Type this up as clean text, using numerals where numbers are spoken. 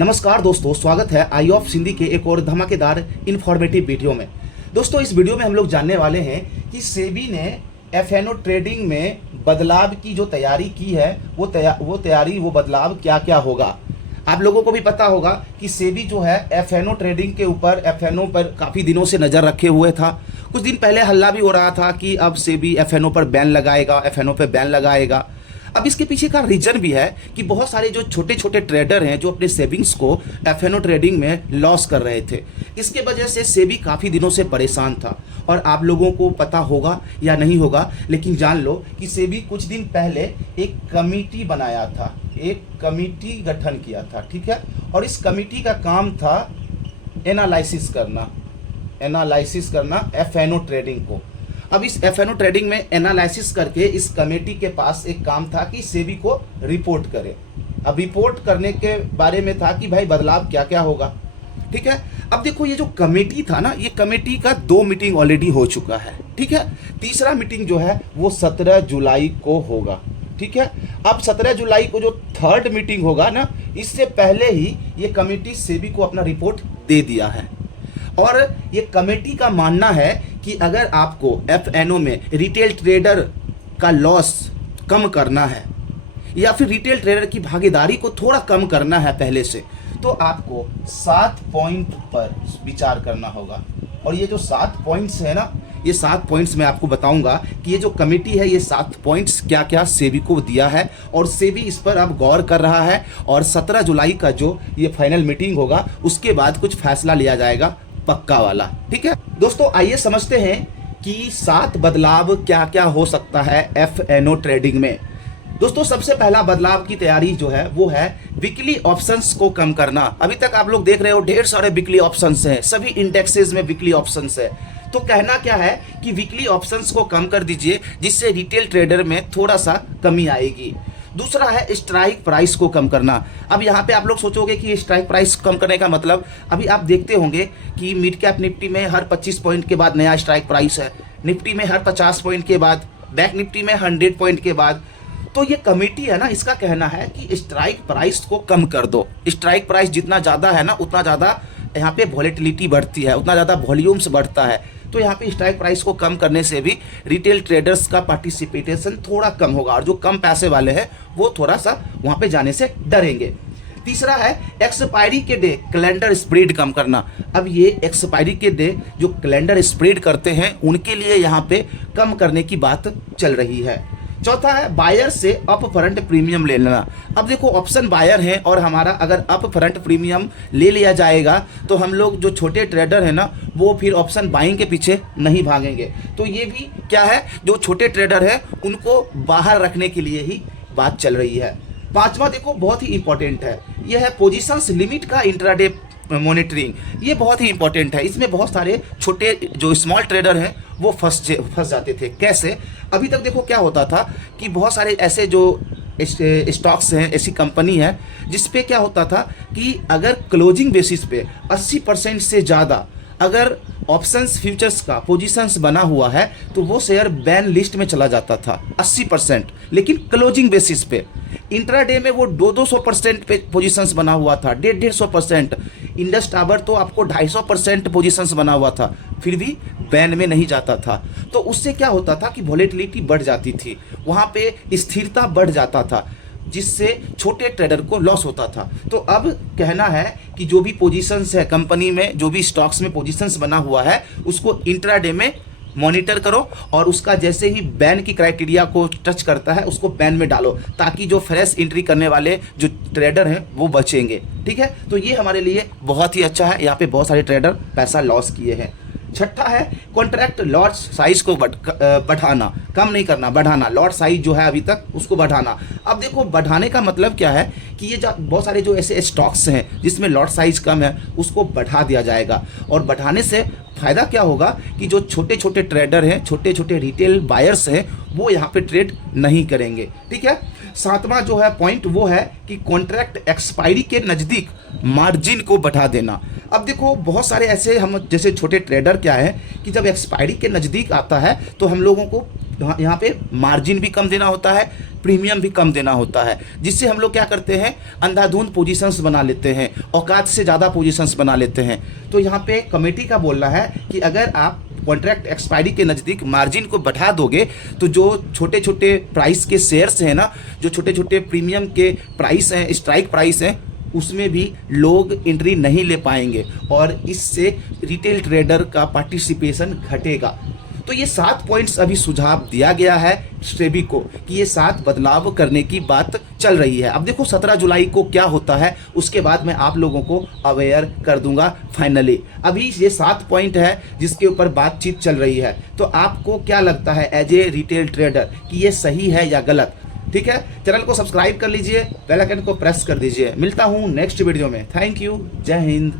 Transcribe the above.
नमस्कार दोस्तों, स्वागत है आई ऑफ सिंधी के एक और धमाकेदार इन्फॉर्मेटिव वीडियो में। दोस्तों, इस वीडियो में हम लोग जानने वाले हैं कि सेबी ने एफएनओ ट्रेडिंग में बदलाव की जो तैयारी की है वो बदलाव क्या क्या होगा। आप लोगों को भी पता होगा कि सेबी जो है एफएनओ ट्रेडिंग के ऊपर एफएनओ पर काफ़ी दिनों से नज़र रखे हुए था। कुछ दिन पहले हल्ला भी हो रहा था कि अब सेबी एफएनओ पर बैन लगाएगा, एफएनओ पर बैन लगाएगा। अब इसके पीछे का रीजन भी है कि बहुत सारे जो छोटे छोटे ट्रेडर हैं जो अपने सेविंग्स को एफएनओ ट्रेडिंग में लॉस कर रहे थे, इसके वजह से सेबी काफ़ी दिनों से परेशान था। और आप लोगों को पता होगा या नहीं होगा, लेकिन जान लो कि सेबी कुछ दिन पहले एक कमेटी बनाया था, एक कमेटी गठन किया था, ठीक है। और इस कमेटी का काम था एनालिसिस करना एफएनओ ट्रेडिंग को। अब इस एफएनओ ट्रेडिंग में एनालिसिस करके इस कमेटी के पास एक काम था कि सेबी को रिपोर्ट करे। अब रिपोर्ट करने के बारे में था कि भाई बदलाव क्या क्या होगा, ठीक है। अब देखो, ये जो कमेटी था ना, ये कमेटी का 2 मीटिंग ऑलरेडी हो चुका है, ठीक है। तीसरा मीटिंग जो है वो 17 जुलाई को होगा, ठीक है। अब 17 जुलाई को जो थर्ड मीटिंग होगा ना, इससे पहले ही ये कमेटी सेबी को अपना रिपोर्ट दे दिया है। और ये कमेटी का मानना है कि अगर आपको एफएनओ में रिटेल ट्रेडर का लॉस कम करना है या फिर रिटेल ट्रेडर की भागीदारी को थोड़ा कम करना है पहले से, तो आपको 7 पॉइंट पर विचार करना होगा। और ये जो 7 पॉइंट्स है ना, ये 7 पॉइंट्स मैं आपको बताऊंगा कि ये जो कमेटी है ये 7 पॉइंट्स क्या क्या सेबी को दिया है और सेबी इस पर अब गौर कर रहा है। और 17 जुलाई का जो ये फाइनल मीटिंग होगा उसके बाद कुछ फैसला लिया जाएगा पक्का वाला, ठीक है। दोस्तों, आइए समझते हैं कि 7 बदलाव क्या क्या हो सकता है एफएनओ ट्रेडिंग में। दोस्तों, सबसे पहला बदलाव की तैयारी जो है वो है वीकली ऑप्शंस को कम करना। अभी तक आप लोग देख रहे हो ढेर सारे वीकली ऑप्शंस हैं, सभी इंडेक्सेस में वीकली ऑप्शंस है। तो कहना क्या है कि वीकली ऑप्शंस को कम कर दीजिए, जिससे रिटेल ट्रेडर में थोड़ा सा कमी आएगी। दूसरा है स्ट्राइक प्राइस को कम करना। अब यहाँ पे आप लोग सोचोगे कि स्ट्राइक प्राइस कम करने का मतलब, अभी आप देखते होंगे कि मिड कैप निफ्टी में हर 25 पॉइंट के बाद नया स्ट्राइक प्राइस है, निफ्टी में हर 50 पॉइंट के बाद, बैंक निफ्टी में 100 पॉइंट के बाद। तो ये कमेटी है ना, इसका कहना है कि स्ट्राइक प्राइस को कम कर दो। स्ट्राइक प्राइस जितना ज़्यादा है ना, उतना ज़्यादा यहाँ पे वॉलेटिलिटी बढ़ती है, उतना ज़्यादा वॉल्यूम्स बढ़ता है। तो यहाँ पे स्ट्राइक प्राइस को कम करने से भी रिटेल ट्रेडर्स का पार्टिसिपेशन थोड़ा कम होगा और जो कम पैसे वाले हैं वो थोड़ा सा वहाँ पे जाने से डरेंगे। तीसरा है एक्सपायरी के डे कैलेंडर स्प्रेड कम करना। अब ये एक्सपायरी के डे जो कैलेंडर स्प्रेड करते हैं उनके लिए यहाँ पे कम करने की बात चल रही है। चौथा है बायर से अप फ्रंट प्रीमियम ले लेना। अब देखो, ऑप्शन बायर है और हमारा अगर अप फ्रंट प्रीमियम ले लिया जाएगा तो हम लोग जो छोटे ट्रेडर हैं ना, वो फिर ऑप्शन बाइंग के पीछे नहीं भागेंगे। तो ये भी क्या है, जो छोटे ट्रेडर हैं उनको बाहर रखने के लिए ही बात चल रही है। पांचवा देखो, बहुत ही इंपॉर्टेंट है, यह है पोजीशंस लिमिट का इंट्राडे मॉनिटरिंग। ये बहुत ही इंपॉर्टेंट है। इसमें बहुत सारे छोटे जो स्मॉल ट्रेडर हैं वो फंस जाते थे। कैसे? अभी तक देखो क्या होता था कि बहुत सारे ऐसे जो स्टॉक्स हैं, ऐसी कंपनी है जिसपे क्या होता था कि अगर क्लोजिंग बेसिस पे 80% से ज़्यादा अगर ऑप्शंस फ्यूचर्स का पोजीशंस बना हुआ है तो वो शेयर बैन लिस्ट में चला जाता था 80%। लेकिन क्लोजिंग बेसिस पे इंट्राडे में वो 200% पे पोजीशंस बना हुआ था, 150%। इंडस टावर तो आपको 250% पोजीशंस बना हुआ था, फिर भी बैन में नहीं जाता था। तो उससे क्या होता था कि वॉलेटिलिटी बढ़ जाती थी, वहाँ पे स्थिरता बढ़ जाता था, जिससे छोटे ट्रेडर को लॉस होता था। तो अब कहना है कि जो भी पोजीशंस है कंपनी में, जो भी स्टॉक्स में पोजीशंस बना हुआ है, उसको इंट्राडे में मॉनिटर करो और उसका जैसे ही बैन की क्राइटेरिया को टच करता है उसको बैन में डालो, ताकि जो फ्रेश एंट्री करने वाले जो ट्रेडर हैं वो बचेंगे, ठीक है। तो ये हमारे लिए बहुत ही अच्छा है। यहाँ पे बहुत सारे ट्रेडर पैसा लॉस किए हैं। छठा है कॉन्ट्रैक्ट लॉट साइज को बढ़ाना, कम नहीं करना, बढ़ाना। लॉट साइज जो है अभी तक उसको बढ़ाना। अब देखो, बढ़ाने का मतलब क्या है कि ये जो बहुत सारे जो ऐसे स्टॉक्स हैं जिसमें लॉट साइज कम है उसको बढ़ा दिया जाएगा। और बढ़ाने से फ़ायदा क्या होगा कि जो छोटे छोटे ट्रेडर हैं, छोटे छोटे रिटेल बायर्स हैं, वो यहाँ पे ट्रेड नहीं करेंगे, ठीक है। सातवां जो है पॉइंट वो है कि कॉन्ट्रैक्ट एक्सपायरी के नज़दीक मार्जिन को बढ़ा देना। अब देखो, बहुत सारे ऐसे हम जैसे छोटे ट्रेडर क्या है कि जब एक्सपायरी के नज़दीक आता है तो हम लोगों को यहाँ पे मार्जिन भी कम देना होता है, प्रीमियम भी कम देना होता है, जिससे हम लोग क्या करते हैं, अंधाधुंध पोजीशंस बना लेते हैं, औकात से ज़्यादा पोजीशंस बना लेते हैं। तो यहाँ पे कमेटी का बोलना है कि अगर आप कॉन्ट्रैक्ट एक्सपायरी के नज़दीक मार्जिन को बढ़ा दोगे तो जो छोटे छोटे प्राइस के शेयर्स हैं ना, जो छोटे छोटे प्रीमियम के प्राइस हैं, स्ट्राइक प्राइस हैं, उसमें भी लोग एंट्री नहीं ले पाएंगे और इससे रिटेल ट्रेडर का पार्टिसिपेशन घटेगा। तो ये 7 पॉइंट्स अभी सुझाव दिया गया है सेबी को कि ये 7 बदलाव करने की बात चल रही है। अब देखो 17 जुलाई को क्या होता है, उसके बाद मैं आप लोगों को अवेयर कर दूंगा फाइनली। अभी ये 7 पॉइंट है जिसके ऊपर बातचीत चल रही है। तो आपको क्या लगता है एज ए रिटेल ट्रेडर कि ये सही है या गलत? ठीक है, चैनल को सब्सक्राइब कर लीजिए, बेल आइकन को प्रेस कर दीजिए। मिलता हूँ नेक्स्ट वीडियो में। थैंक यू, जय हिंद।